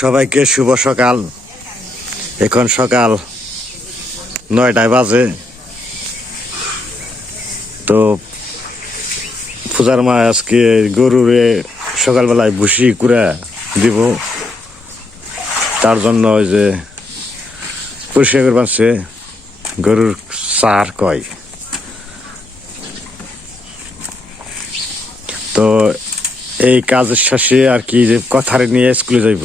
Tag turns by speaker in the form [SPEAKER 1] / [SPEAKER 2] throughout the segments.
[SPEAKER 1] সবাইকে শুভ সকাল। এখন সকাল নয়টায় বাজে। তো পূজার মা আজকে গরুরে সকালবেলায় ভুসি, কুড়া দিব। তার জন্য ওই যে পরিষ্কার করে বানছে গরুর সার কয়। তো এই কাজের শেষে আর কি যে কথারে নিয়ে স্কুলে যাইব।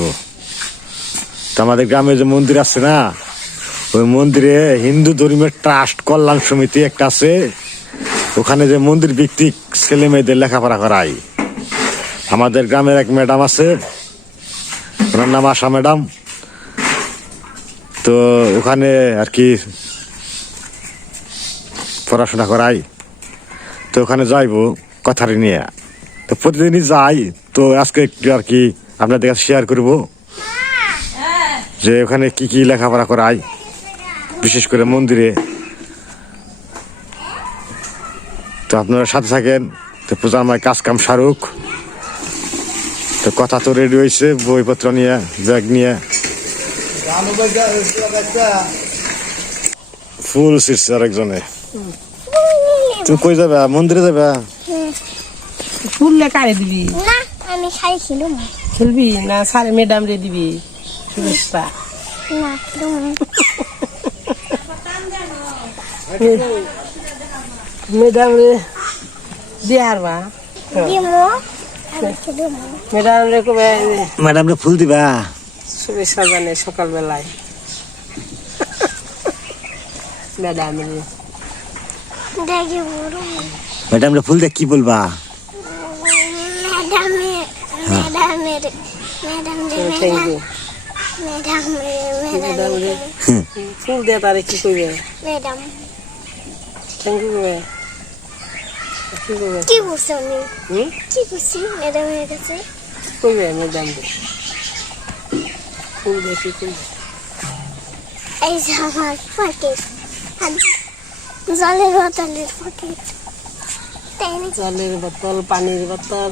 [SPEAKER 1] তো আমাদের গ্রামে যে মন্দির আছে না, ওই মন্দিরে হিন্দু ধর্মের ট্রাস্ট কল্যাণ সমিতি একটা আছে। ওখানে যে মন্দির ভিত্তিক ছেলে মেয়েদের লেখাপড়া করায়। আমাদের গ্রামের এক ম্যাডাম আছে, ওনার নাম আশা ম্যাডাম। তো ওখানে আর কি পড়াশোনা করাই তো ওখানে যাইবো কথারে নিয়ে। তো প্রতিদিনই যাই, তো আজকে একটু আর কি আপনাদের কাছে শেয়ার করব। যে ওখানে কি কি লেখাপড়া করায় বিশেষ করে মন্দিরে। তো আপনারা সাথে থাকেন তো পূজার মায় কাজ কাম সারুক। তো কথা তো রেডি হয়েছে বইপত্র নিয়ে ব্যাগ নিয়ে। ফুল ছিটছে আরেকজনে। তুমি কই যাবে? মন্দিরে যাবে?
[SPEAKER 2] ফুললে কারে দিবি।
[SPEAKER 3] না আমি শাড়ি ছিলাম
[SPEAKER 2] খেলবি না? সারে ম্যাডাম রে দিবি।
[SPEAKER 3] তুমি
[SPEAKER 2] ম্যাডাম রে দিয়ে হারবা
[SPEAKER 3] দিমো আমি
[SPEAKER 2] ম্যাডাম রে কবে
[SPEAKER 1] ম্যাডাম ফুল দিবা
[SPEAKER 2] শুভেচ্ছা জানে সকালবেলায় ম্যাডাম রে
[SPEAKER 3] দেখি বড়
[SPEAKER 1] ম্যাডাম ফুল দিয়ে কি বলবা
[SPEAKER 3] ম্যাডাম ম্যাডাম ম্যাডাম
[SPEAKER 2] ফুল দিয়ে তারে কি করবে
[SPEAKER 3] ম্যাডাম
[SPEAKER 2] থ্যাংক ইউ করবে কি করবে
[SPEAKER 3] কি বলছো আমি
[SPEAKER 2] হুম
[SPEAKER 3] কি করছি ম্যাডামের কাছে
[SPEAKER 2] করবে ম্যাডাম রে ফুল দিয়ে কি করবে
[SPEAKER 3] এই যে আমার পকেট জলের বোতলের পকেট
[SPEAKER 2] জলের বোতল পানির বোতল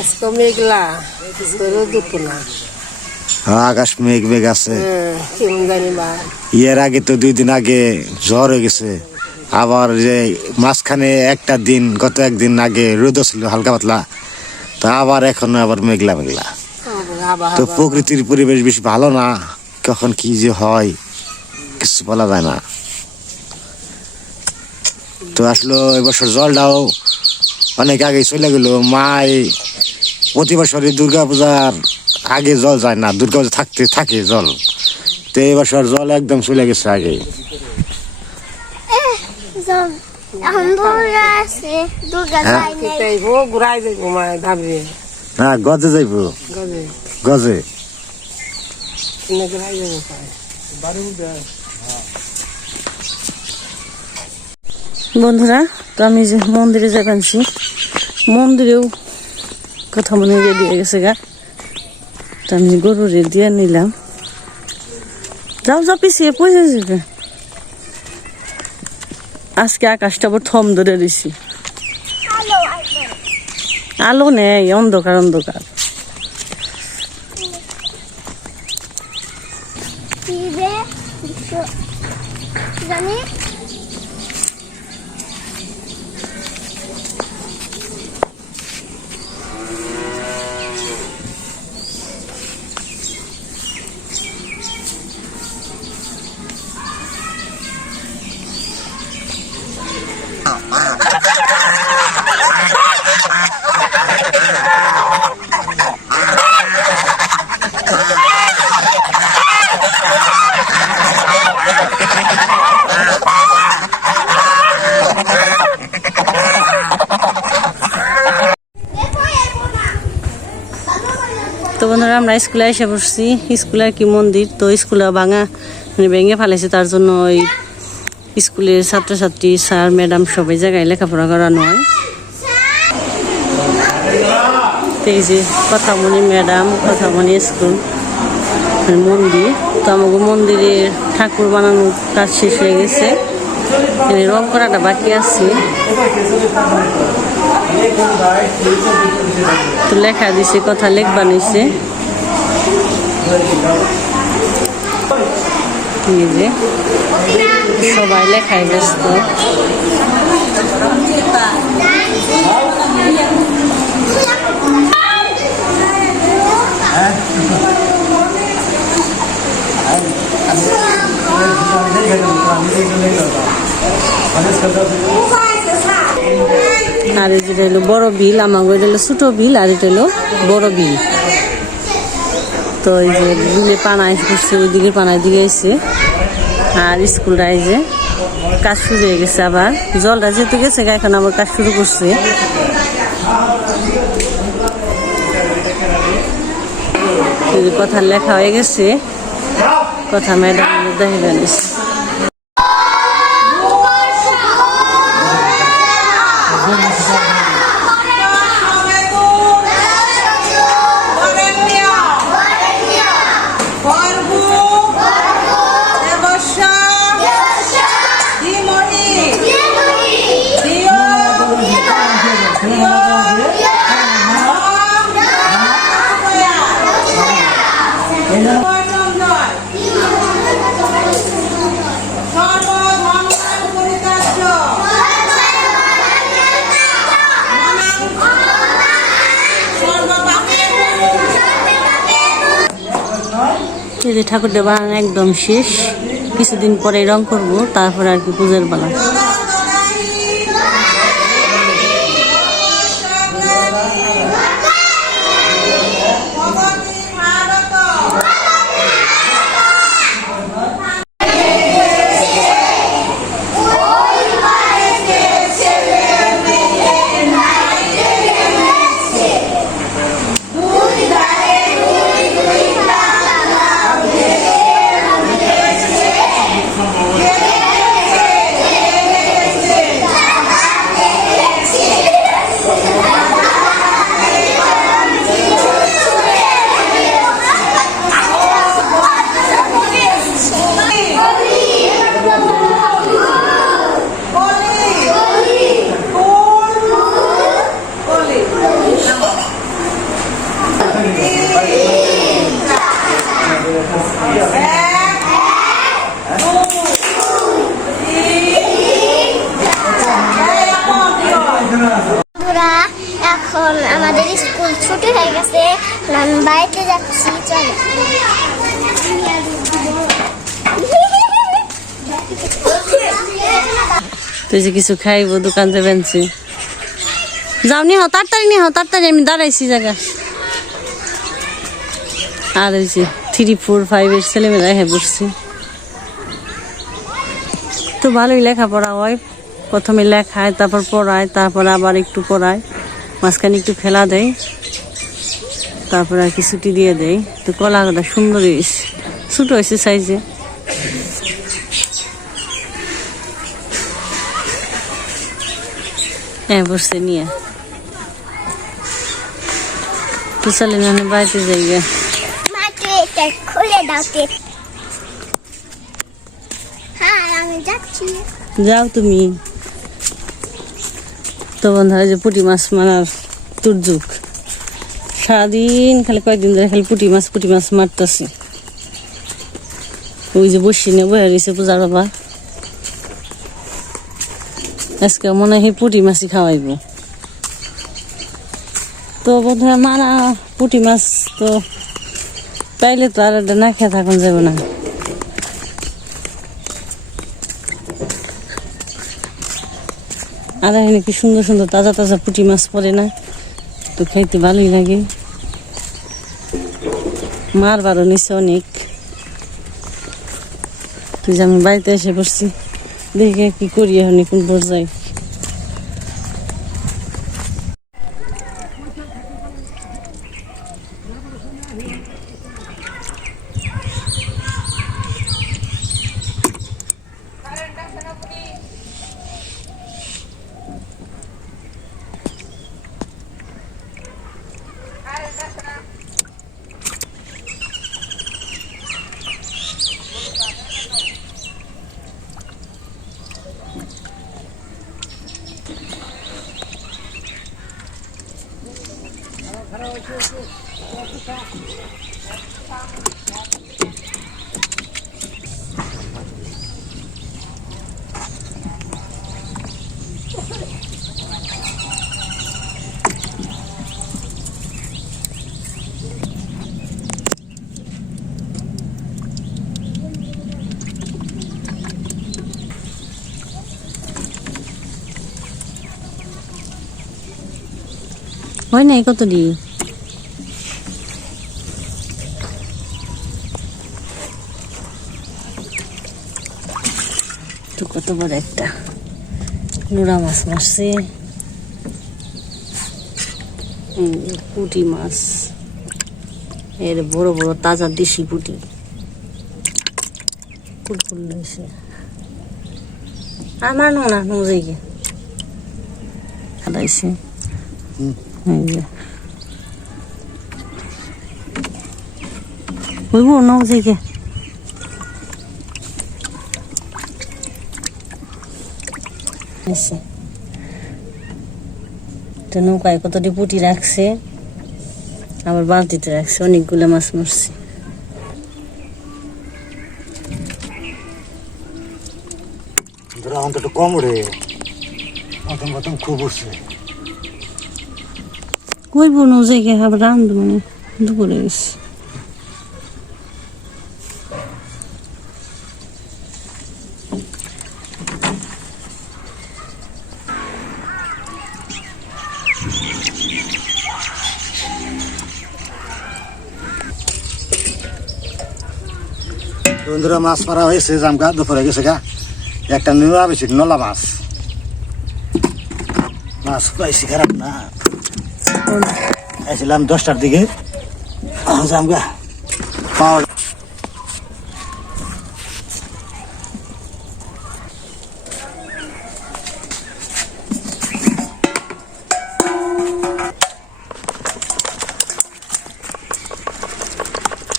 [SPEAKER 2] আজকে মেঘলা রোদ উঠো না।
[SPEAKER 1] হ্যাঁ, আকাশ মেঘ মেঘ আছে।
[SPEAKER 2] হ্যাঁ,
[SPEAKER 1] এর আগে তো দুই দিন আগে জ্বর হয়ে গেছে। আবার যে মাঝখানে একটা দিন গত একদিন আগে রোদ ছিল হালকা পাতলা। তা আবার এখন আবার মেঘলা মেঘলা। তো প্রকৃতির পরিবেশ বেশি ভালো না? কখন কি যে হয় কিছু বলা যায় না। তো আসলো এবছর জলটাও অনেক আগে চলে গেল। মাই প্রতি বছরই দুর্গা পূজার আগে জল যায় না দুর্গা পূজা থাকতে থাকে জল। তো এবছর জল একদম চলে গেছে আগে। হ্যাঁ। হ্যাঁ গজে যাইব।
[SPEAKER 2] গজে।
[SPEAKER 1] গজে।
[SPEAKER 2] বন্ধুরা, তো আমি যে মন্দিরে যাবানছি মন্দিরেও কথা মনে হয়ে গেছে গা। তো আমি গরু দিয়ে নিলাম। যাও যাও, পিছিয়ে পয়সা যাবে। আজকে আকাশটা আবার থম ধরে দিছি আলো নেই, অন্ধকার অন্ধকার। বন্ধুরা, আমরা স্কুলে এসে বসছি। স্কুলে আর কি মন্দির, তো স্কুলে ভাঙা মানে ভেঙে ফেলেছে, তার জন্য ওই স্কুলের ছাত্রছাত্রী, স্যার, ম্যাডাম সবাই জায়গায় লেখাপড়া করানো হয়। এই যে কথামণি ম্যাডাম, কথামণি স্কুল মন্দির। তো আমাকে মন্দিরের ঠাকুর বানানোর কাজ শেষ হয়ে গেছে। রং করাটা বাকি আছে। তো লেখা দিছে কথা লেখ বানাইছে এই যে সবাই লেখায় ব্যস্ত আর যেটা হলো বড় বিল আমাকে এটা হলো ছোট বিল আর এটা হলো বড় বিল। তো এই যে বিলে পানায় করছে ওইদিকে পানায় দিকে এসে আর স্কুলটা এই যে কাজ শুরু হয়ে গেছে আবার। জলটা যেহেতু গেছে এখন আবার কাজ শুরু করছে। কথা লেখা হয়ে গেছে। কথা ম্যাডাম দেখে জানিস যে ঠাকুরটা বানানো একদম শেষ কিছুদিন পরে রং করব তারপর আর কি পূজার বেলা তুই যে কিছু খাইব, দোকান যাবেনছি যাও নি হও তাড়াতাড়ি নি হও তাড়াতাড়ি, আমি দাঁড়াইছি জায়গা আর ওই যে থ্রি ফোর ফাইভের ছেলেমেয়েরা হ্যাঁ বসছি। তো ভালোই লেখাপড়া হয়। প্রথমে লেখায়, তারপর পড়ায়, তারপর আবার একটু পড়ায়। মাঝখানে একটু খেলা দেয়। তারপর আর কি ছুটি দিয়ে দেয়। তো কলাটা সুন্দর হয়েছে ছোটো হয়েছে সাইজে হ্যাঁ বসছে নিয়ে। তো চলে না বাড়িতে যাই গে।
[SPEAKER 3] খুলে দাও হ্যাঁ
[SPEAKER 2] যাও তুমি। তো বন্ধুরা যে পুঁটি মাছ মারার দুর্যোগ। সারাদিন খালি কয়েকদিন ধরে খালি পুঁটি মাছ পুঁটি মাছ মারতেছি। ওই যে বসি নিয়ে বয়ে রয়েছে পূজার বাবা। আজকে মনে হয় পুঁটি মাছই খাওয়াইব। তো বন্ধুরা মারা পুঁটি মাছ তো পাইলে তো আর এটা না খেয়ে থাকুন যাবে না। আর এখানে কি সুন্দর সুন্দর তাজা তাজা পুঁটি মাছ পড়ে না? তো খাইতে ভালোই লাগে। মার বারো নিচে অনেক তুই যে আমি বাড়িতে এসে বসছি। দেখে কি করি এখন কোন পর্যায়ে হয় নাই কত দি কত বড় একটা নোরা মাছ মারছে পুঁটি মাছ এর বড় বড় তাজা দেশি পুঁটি আমার নো না নজে গিয়ে হইব গিয়ে এসে তো নৌকায় কতটি পুঁটি রাখছে? আবার বালতিতে রাখছে, অনেকগুলো মাছ মারছে।
[SPEAKER 1] কম রে। প্রথম প্রথম খুব উঠছে
[SPEAKER 2] কইব নজে গিয়ে আবার রান্ধ মানে দুপুরে গেছে
[SPEAKER 1] বন্ধুরা মাছ মারা হয়েছে জামকা দুপুরে গেছে গা একটা নোলা বেশি নলা মাছ মাছ পাইছি খারাপ না আইছিলাম দশটার দিকে। জামগা পাওয়া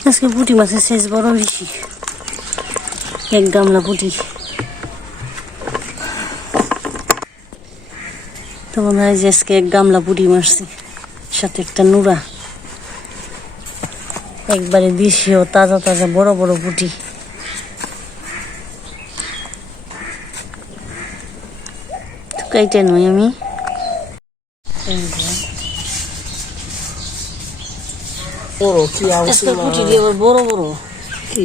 [SPEAKER 2] আজকে পুঁটি মাছের সাইজ বড় বেশি। এক গামলা পুঁটি তো মনে হয় যে আজকে এক গামলা পুঁটি মারছি। সাথে একটা নুরা। একবারে দেশীয় তাজা তাজা বড় বড় তো কাইটা নই আমি।
[SPEAKER 4] বড় কি
[SPEAKER 2] দিয়ে বড় বড়।
[SPEAKER 4] কি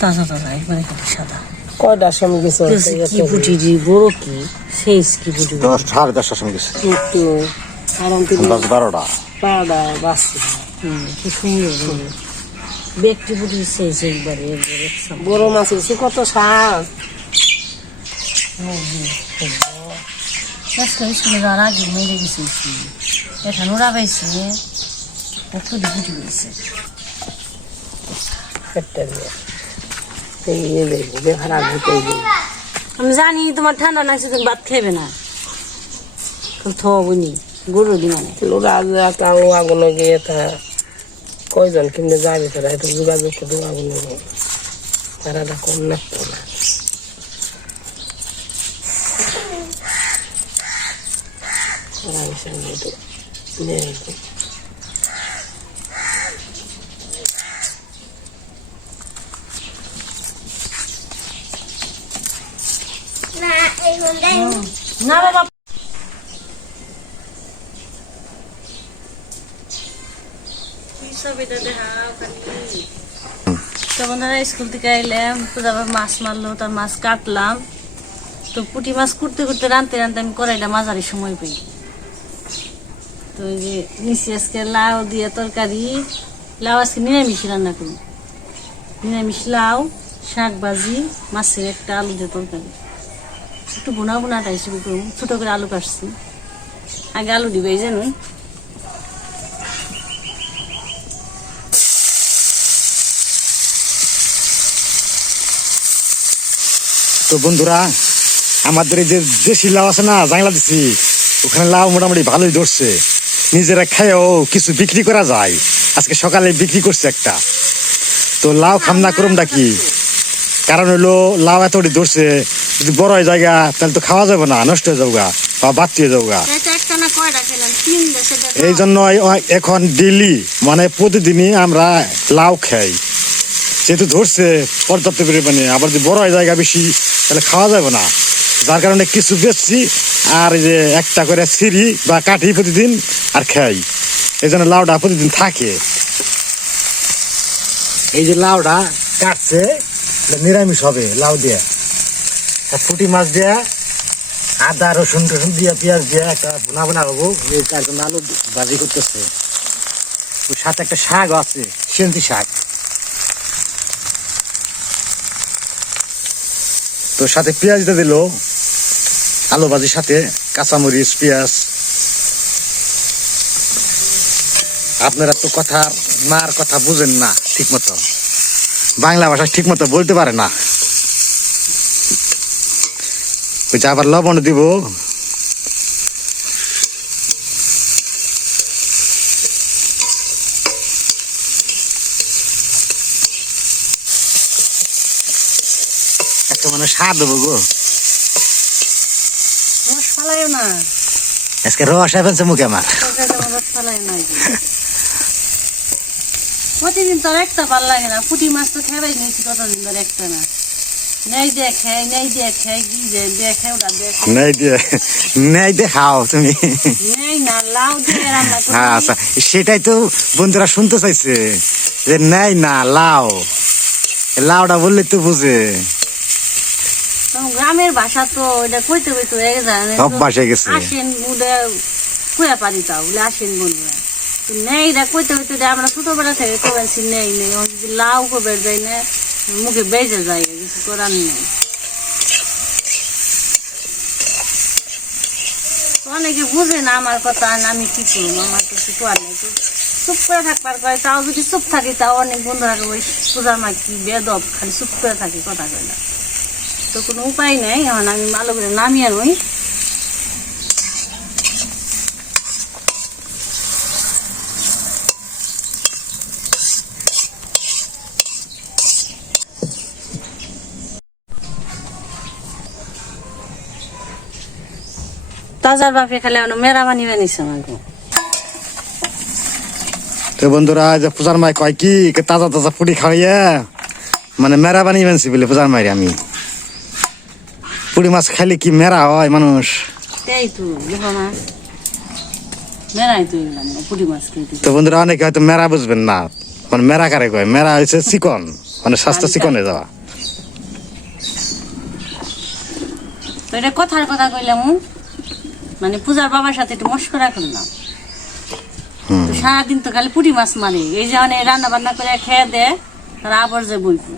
[SPEAKER 2] তাজা তাজা একবারে সাদা।
[SPEAKER 4] কয়টার সময় গেছে?
[SPEAKER 2] দেখছি কি পুটি দি বড় কি? শেষ কি পুটি
[SPEAKER 1] দশ সাড়ে দশটার সময় গেছে।
[SPEAKER 4] একটু আরাম করে
[SPEAKER 1] দশ বারোটা।
[SPEAKER 4] পাড়া বাসছে
[SPEAKER 2] হুম, কি সুন্দর ব্যক্তি পুটি শেষ একবারে একবারে একসাথে।
[SPEAKER 4] বড় মাছ এসে কত শাক
[SPEAKER 2] আজকে স্কুলে যাওয়ার আগে মেরে গেছি। এখানে ওরা পাইছে একটু পুটি পেয়েছে
[SPEAKER 4] একটা এই এ
[SPEAKER 2] আমি জানি তোমার ঠান্ডা লাগছে, তুমি ভাত খাইবে না। থবনি গরু দি মানে।
[SPEAKER 4] একটা আঙু আগুনে গিয়ে তা কয়জন কিনে যাবে তারা? একটু যোগাযোগ করে দেবো আগুনে ভাড়াটা কম লাগতো না। ওরা এসে একটু নিয়ে যেত।
[SPEAKER 3] না
[SPEAKER 2] বাপ। তো বন্ধুরা স্কুল থেকে আইলাম তো তারপর মাছ মারলো তার মাছ কাটলাম। তো পুঁটি মাছ কুটতে কুটতে রানতে রানতে আমি করাইলাম মাঝারি সময় পাই। তো এই যে নিচে আজকে লাউ দিয়ে তরকারি লাউ আজকে নিরামিষ রান্না করি নিরামিষ লাউ শাক ভাজি মাছের একটা আলু দিয়ে তরকারি। একটু বোনা বোনাটা হিসেবে করুন। ছোট করে আলু কাটছি। আগে আলু দিবে, এই জানুন
[SPEAKER 1] তো বন্ধুরা, আমাদের যে দেশি লাউ আছে না জাংলা দিছি ওখানে লাউ মোটামুটি ভালোই ধরছে। নিজেরা খাইও কিছু বিক্রি করা যায়। আজকে সকালে বিক্রি করছে একটা। তো লাউ খামনা করুম কি? কারণ হলো লাউ এতটি ধরছে যদি বড় হয় জায়গা তাহলে তো খাওয়া যাবে না নষ্ট হয়ে যাবগা বা বাড়তি হয়ে যাবগা
[SPEAKER 2] দেশে
[SPEAKER 1] এই জন্য এখন ডেলি মানে প্রতিদিনই আমরা লাউ খাই। যেহেতু ধরছে পর্যাপ্ত পরিমাণে আবার যদি বড় হয় জায়গা বেশি তাহলে খাওয়া যাবে না। যার কারণে কিছু বেচছি আর এই যে একটা করে সিঁড়ি বা কাঠি প্রতিদিন আর খাই। এই জন্য লাউটা প্রতিদিন থাকে। এই যে লাউটা কাটছে নিরামিষ হবে লাউ দিয়ে। পুঁটি মাছ দিয়ে, আদা, রসুন, টসুন দিয়ে, পেঁয়াজ দিয়ে একটা বোনা বোনা হব এই চারজন আলু ভাজি করতেছে। সাথে একটা শাক আছে, সেন্তি শাক। তো সাথে পেঁয়াজ দিয়ে দিল, আলু ভাজির সাথে কাঁচামরিচ, পেঁয়াজ। আপনারা তো কথা, মার কথা বুঝেন না ঠিক মতো বাংলা ভাষা ঠিক মতো বলতে পারে না। যে আবার লবণ দিব। একটা মানে স্বাদ দেবো গো। আজকে রস ফেলছে মুখে আমার।
[SPEAKER 2] প্রতিদিন তোর একটা ভালো লাগে না। পুঁটি মাছ তো খেবাই নিয়েছি কতদিন ধরে একটা না। নেই দেখে নেই দেখে কি যে দেখে ওটা দেখে
[SPEAKER 1] নেই দিয়ে নেই দিয়ে তুমি
[SPEAKER 2] নেই না লাউ দিয়ে রান্না করি
[SPEAKER 1] হ্যাঁ আচ্ছা সেটাই তো বন্ধুরা শুনতে চাইছে যে নেই না এ লাউটা বললে তো বুঝে
[SPEAKER 2] গ্রামের ভাষা তো এটা কইতে কইতে হয়ে যায়
[SPEAKER 1] গেছে।
[SPEAKER 2] আসেন মুদে কুয়া পারি তাও বলে আসেন বন্ধুরা নেই এটা কইতে কইতে আমরা ছোটবেলা থেকে কবেছি নেই নেই লাউ কবে যাই না মুখে বেজে যায়, কিছু করার নেই। অনেকে বুঝে না আমার কথা আমি কি করব? আমার তো কিছু আর নেই। তো চুপ করে থাকবার করে তাও যদি চুপ থাকি, তাও অনেক বন্ধুরা ওই পূজার মা কি বেদব, খালি চুপ করে থাকি, কথা কয় না। তো কোনো উপায় নেই, এখন আমি ভালো করে নামিয়ে নই তাজার বাপে খালি মেরা বানিয়ে নিছে আমাকে।
[SPEAKER 1] তো বন্ধুরা যে পূজার মাই কয় কি তাজা তাজা পুরি খাওয়াইয়া মানে মেরা বানিয়ে বানছি বলে পূজার মায়ের আমি। পুরি মাছ খাইলে কি মেরা হয় মানুষ?
[SPEAKER 2] তো পুটি
[SPEAKER 1] বন্ধুরা অনেকে হয়তো মেরা বুঝবেন না। মানে মেরা কারে কয়? মেরা হয়েছে চিকন মানে স্বাস্থ্য চিকনে যাওয়া।
[SPEAKER 2] কথার কথা কইলাম মানে পূজার বাবার সাথে একটু মস্করা করলাম। তো সারাদিন তো খালি পুঁটি মাছ মারে। এই যে অনেক রান্না বান্না করে খেয়ে দেয় তার আবার যে বইবো।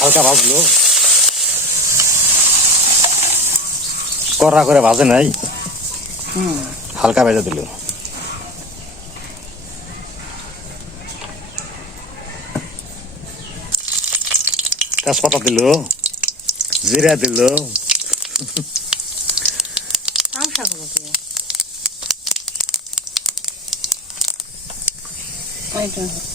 [SPEAKER 1] হালকা ভাজলো। কড়া করে ভাজে নাই।
[SPEAKER 2] হুম।
[SPEAKER 1] হালকা ভেজে দিল। তেজপাতা দিল জিরা দিল।
[SPEAKER 2] Thank করো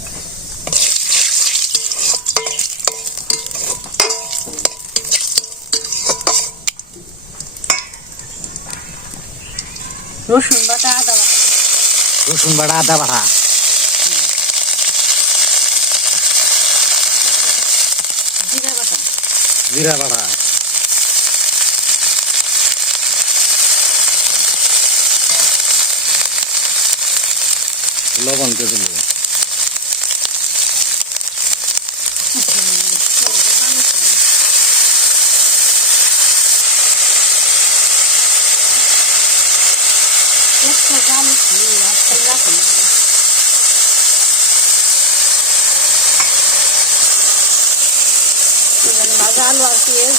[SPEAKER 2] রসুন বাটা আদা বাটা।
[SPEAKER 1] রসুন বাড়া আদা বাড়া
[SPEAKER 2] জিরা বাটা।
[SPEAKER 1] জিরা বাড়া লবণ দিয়ে দিল
[SPEAKER 2] একটা জাল একটা রাখুন এখানে ভাজা আলু আর পেঁয়াজ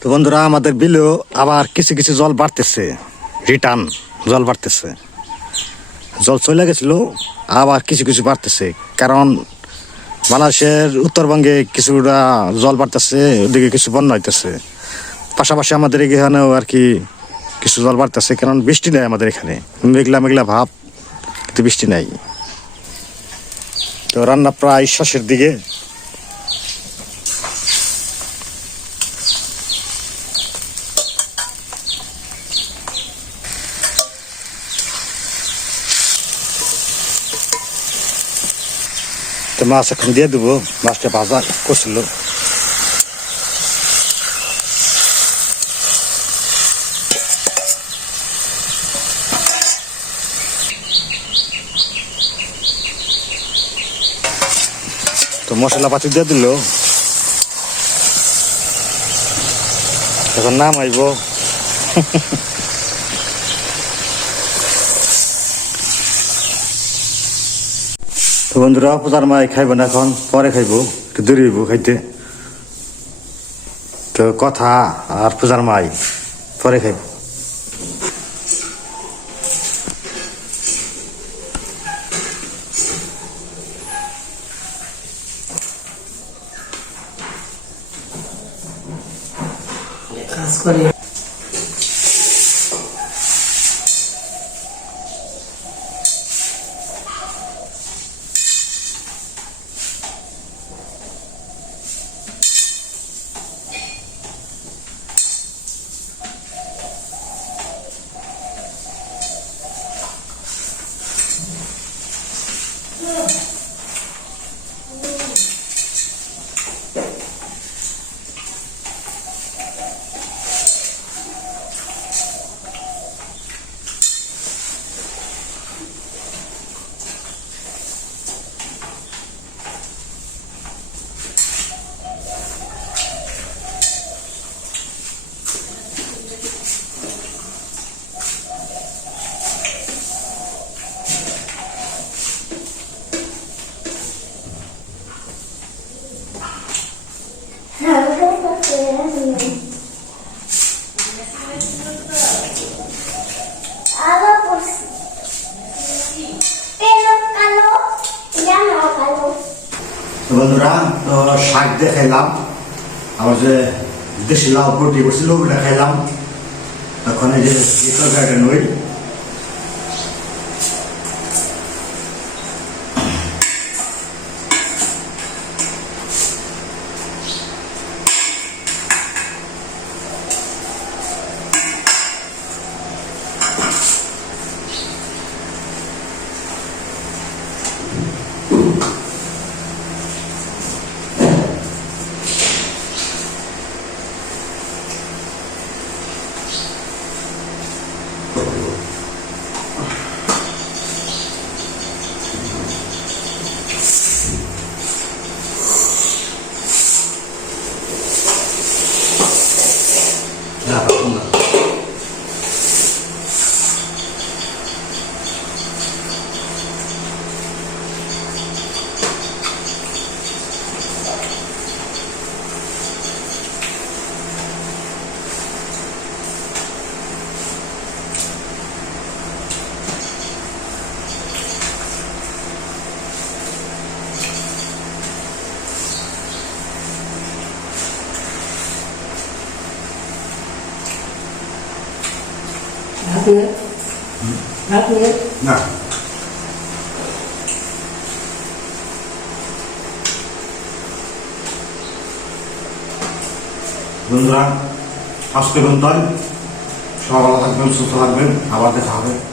[SPEAKER 1] তো বন্ধুরা, আমাদের বিলেও আবার কিছু কিছু জল বাড়তেছে। রিটার্ন জল বাড়তেছে। জল চলে গেছিল, আবার কিছু কিছু বাড়তেছে। কারণ বাংলাদেশের উত্তরবঙ্গে কিছুটা জল বাড়তেছে, ওদিকে কিছু বন্যা হইতেছে। পাশাপাশি আমাদের এখানেও আর কি কিছু জল বাড়তেছে, কারণ বৃষ্টি নেই আমাদের এখানে। মেঘলা মেঘলা ভাব, কিন্তু বৃষ্টি নেই। তো রান্না প্রায় শেষের দিকে। মাছ এখন দিয়ে দেবো মাছটা ভাজা করছিল তো মশলা পাতি দিয়ে দিল এখন নাম আইব বন্ধুরা পূজার মাই খাইব না এখন? পরে খাইব, একটু দেরি হইব খাইতে। তো কথা আর পূজার মাই, পরে খাইব।
[SPEAKER 4] করি
[SPEAKER 3] আরও পড়ছি পেল কালো জামা কালো
[SPEAKER 1] তো বন্ধুরা তো শাক দিয়ে খাইলাম আমার যে দেশি লাউ পটি করছিল লোক দেখাইলাম তখন এই যে গার্ডেন ওই
[SPEAKER 4] ভাত নিয়ে ভাত নিয়ে
[SPEAKER 1] না বন্ধুরা আজকে বন্ধন সবাই ভালো থাকবেন সুস্থ থাকবেন। আবার দেখা হবে।